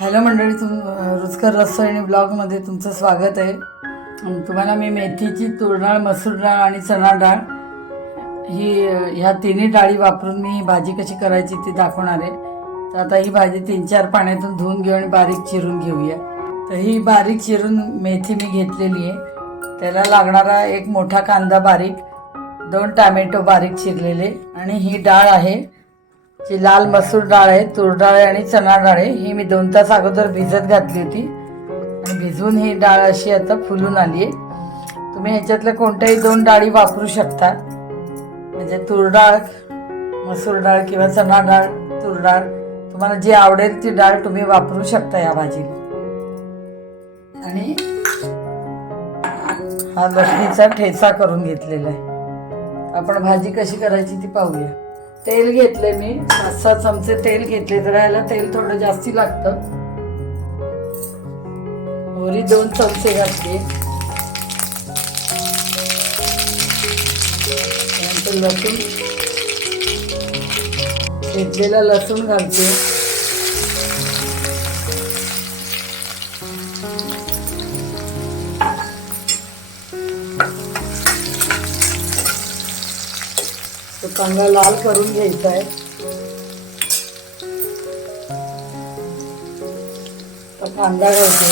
Hello मंडळी तुम रुचकर रस्सो आणि ब्लॉगमध्ये तुमचं स्वागत आहे. तुम्हाला मी मेथीची तूर डाळ मसूर डाळ आणि चणा डाळ ही ह्या तिन्ही डाळी वापरून मी भाजी कशी करायची ती दाखवणार आहे. तर आता ही भाजी तीन चार पाण्यातून धुवून घेऊ आणि बारीक चिरून घेऊया. तर ही बारीक चिरून मेथी मी घेतलेली आहे. त्याला लागणारा एक मोठा कांदा बारीक दोन टॅमॅटो बारीक चिरलेले. आणि ही डाळ आहे जी लाल मसूर डाळ आहे तूर डाळ आहे आणि चणा डाळ आहे ही मी दोन तास अगोदर भिजत घातली होती. आणि भिजवून ही डाळ अशी आता फुलून आली आहे. तुम्ही ह्याच्यातल्या कोणत्याही दोन डाळी वापरू शकता. म्हणजे तूर डाळ मसूर डाळ किंवा चणा डाळ तूर डाळ. तुम्हाला जी आवडेल ती डाळ तुम्ही वापरू शकता या भाजीला आणि हा लसणीचा ठेचा करून घेतलेला आहे. आपण भाजी कशी करायची ती पाहूया. तेल घेतले मी. पाच सहा चमचे तेल घेतले तर याला तेल थोडं जास्ती लागतं. मोहरी दोन चमचे घातले. लसूण. घेतलेला लसूण घालते. कांदा लाल करून घ्यायचा आहे कांदा घालतो.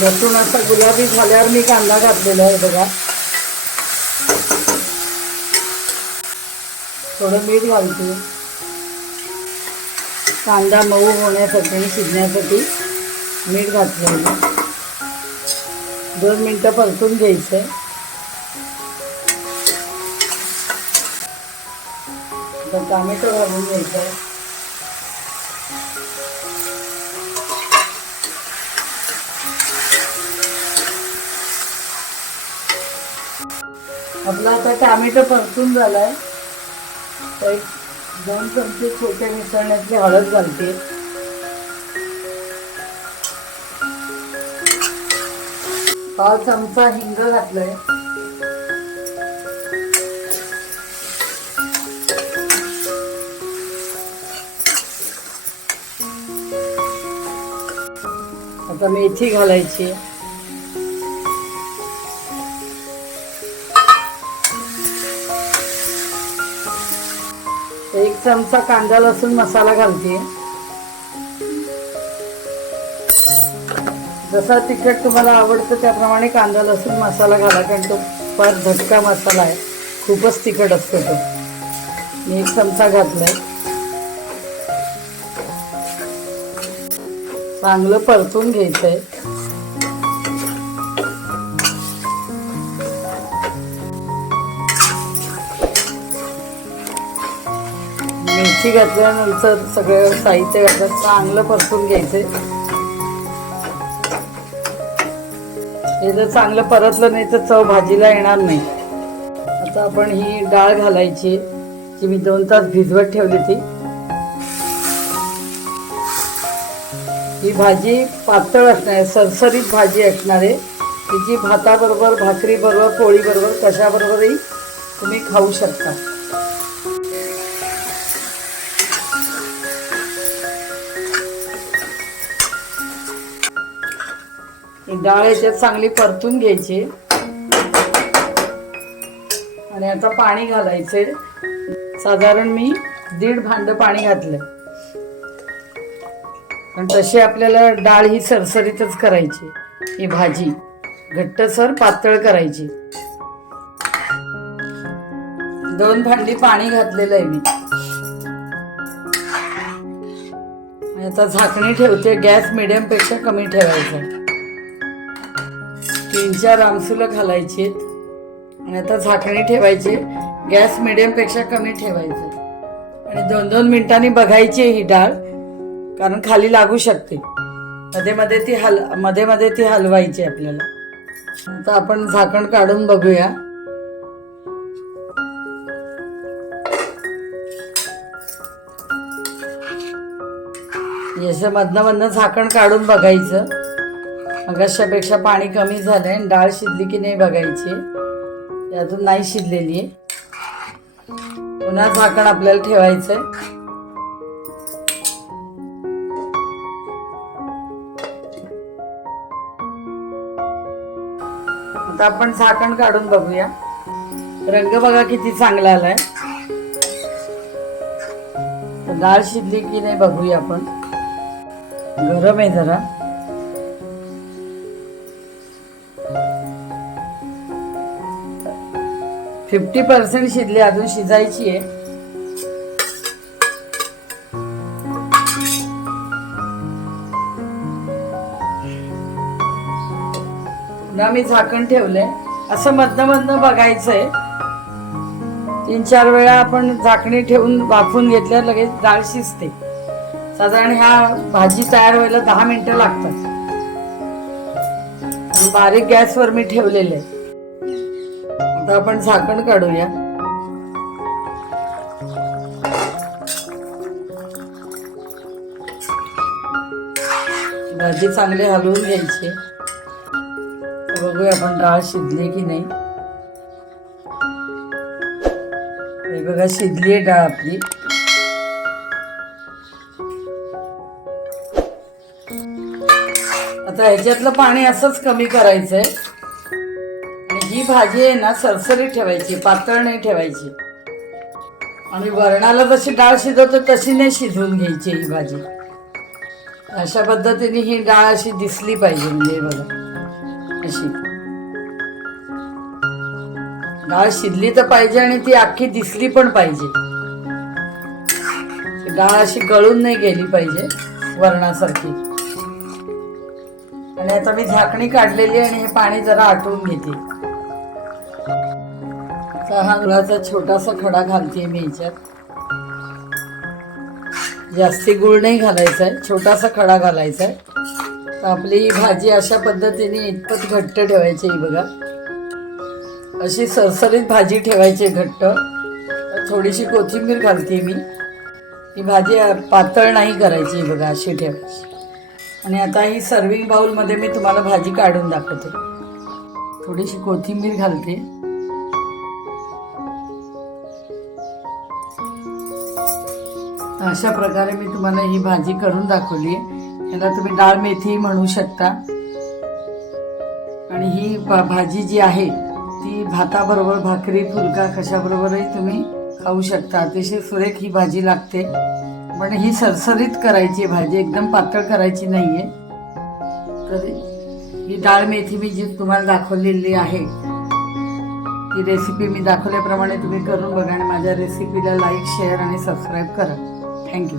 लसूण असा गुलाबी झाल्यावर मी कांदा घातलेला आहे बघा. थोडं मीठ घालते. कांदा मऊ होण्यासाठी आणि शिजण्यासाठी मीठ घातलं दोन मिनटं परतून घ्यायचं तर टोमॅटो घालून घ्यायचं आहे आपला आता टॅमॅटो परतून आहे तर एक दोन चमचे छोटे मिसळण्यातली हळद घालते. पाव चमचा हिंग घातलाय. आता मेथी घालायची. एक चमचा कांदा लसूण मसाला घालते. जसा तिखट तुम्हाला आवडतं त्याप्रमाणे कांदा लसूण मसाला घाला कारण तो फार धटका मसाला आहे. खूपच तिखट असतो तो. मी एक चमचा घातलाय. चांगलं परतून घ्यायचंय. मेथी घातल्यानंतर सगळं साहित्य घातलं चांगलं परतून घ्यायचं. हे जर चांगलं परतलं नाही तर चव भाजीला येणार नाही. आता आपण ही डाळ घालायची जी मी दोन तास भिजवत ठेवली ती ही भाजी पातळ असणार आहे सरसरीत भाजी असणार आहे. तिची भाताबरोबर भाकरीबरोबर पोळीबरोबर कशाबरोबरही तुम्ही खाऊ शकता. डाळ याच्यात चांगली परतून घ्यायची. आणि आता पाणी घालायचे साधारण मी दीड भांड पाणी घातलं पण तशी आपल्याला डाळ ही सरसरीतच करायची. ही भाजी घट्टसर पातळ करायची. दोन भांडी पाणी घातलेलं आहे मी आता झाकणी ठेवते. गॅस मिडियमपेक्षा कमी ठेवायचा तीन चार आमसुलं घालायची आणि आता झाकणी ठेवायची. गॅस मिडियमपेक्षा कमी ठेवायचं. आणि दोन दोन मिनिटांनी बघायची ही डाळ कारण खाली लागू शकते. मध्ये मध्ये ती हलमध्ये मध्ये ती हलवायची आपल्याला. आता आपण झाकण काढून बघूया. याचं मधनं मधनं झाकण काढून बघायचं. मगाशापेक्षा पाणी कमी झालंय आणि डाळ शिजली की नाही बघायची. अजून नाही शिजलेली. आहे पुन्हा झाकण आपल्याला ठेवायचंय. आता आपण झाकण काढून बघूया. रंग बघा किती चांगला आलाय. तर डाळ शिजली की नाही बघूया आपण. गरम आहे जरा. फिफ्टी पर्सेंट शिजली अजून शिजायची आहे. पुन्हा मी झाकण ठेवलंय. असं मधनं मधनं बघायचंय. तीन चार वेळा आपण झाकणी ठेवून वाफून घेतल्यावर लगेच डाळ शिजते. साधारण ह्या भाजी तयार व्हायला दहा मिनिटं लागतात. आणि बारीक गॅसवर मी ठेवलेलं आहे. आता आपण झाकण काढूया. भाजी चांगली हलवून घ्यायची. बघूया आपण डाळ शिजली की नाही. हे बघा शिजली आहे डाळ आपली. आता ह्याच्यातलं पाणी असंच कमी करायचंय. ही भाजी आहे ना सरसरीत ठेवायची पातळ नाही ठेवायची. आणि वरणाला जशी डाळ शिजवतो तशी नाही शिजवून घ्यायची ही भाजी. अशा पद्धतीने ही डाळ अशी दिसली पाहिजे म्हणजे बघा. अशी. डाळ शिजली तर पाहिजे आणि ती अख्खी दिसली पण पाहिजे. डाळ अशी गळून नाही गेली पाहिजे वरणासारखी. आणि आता मी झाकणी काढलेली आणि हे पाणी जरा आटवून घेते. आता हा गुळाचा छोटासा खडा घालते मी याच्यात. जास्ती गुळ नाही घालायचा आहे छोटासा खडा घालायचा आहे आपली भाजी अशा पद्धतीने इतपत घट्ट ठेवायची आहे बघा. अशी सरसरीत भाजी ठेवायची घट्ट. थोडीशी कोथिंबीर घालते मी. ही भाजी पातळ नाही करायची बघा अशी ठेवायची. आणि आता ही सर्विंग बाउलमध्ये मी तुम्हाला भाजी काढून दाखवते. थोडीशी कोथिंबीर घालते. अशा प्रकारे मी तुम्हाला ही भाजी करून दाखवली. याला तुम्ही डाळ मेथी म्हणू शकता. आणि ही भा- भाजी जी आहे ती भाताबरोबर भाकरी फुलका कशाबरोबरही तुम्ही खाऊ शकता. अतिशय सुरेख ही भाजी लागते. पण ही सरसरीत करायची आहे भाजी एकदम पातळ करायची नाही आहे तर ही डाळ मेथी मी जी तुम्हाला दाखवलेली आहे ती रेसिपी मी दाखवल्याप्रमाणे तुम्ही करून बघा आणि माझ्या रेसिपीला लाईक शेअर आणि सबस्क्राईब करा. Thank you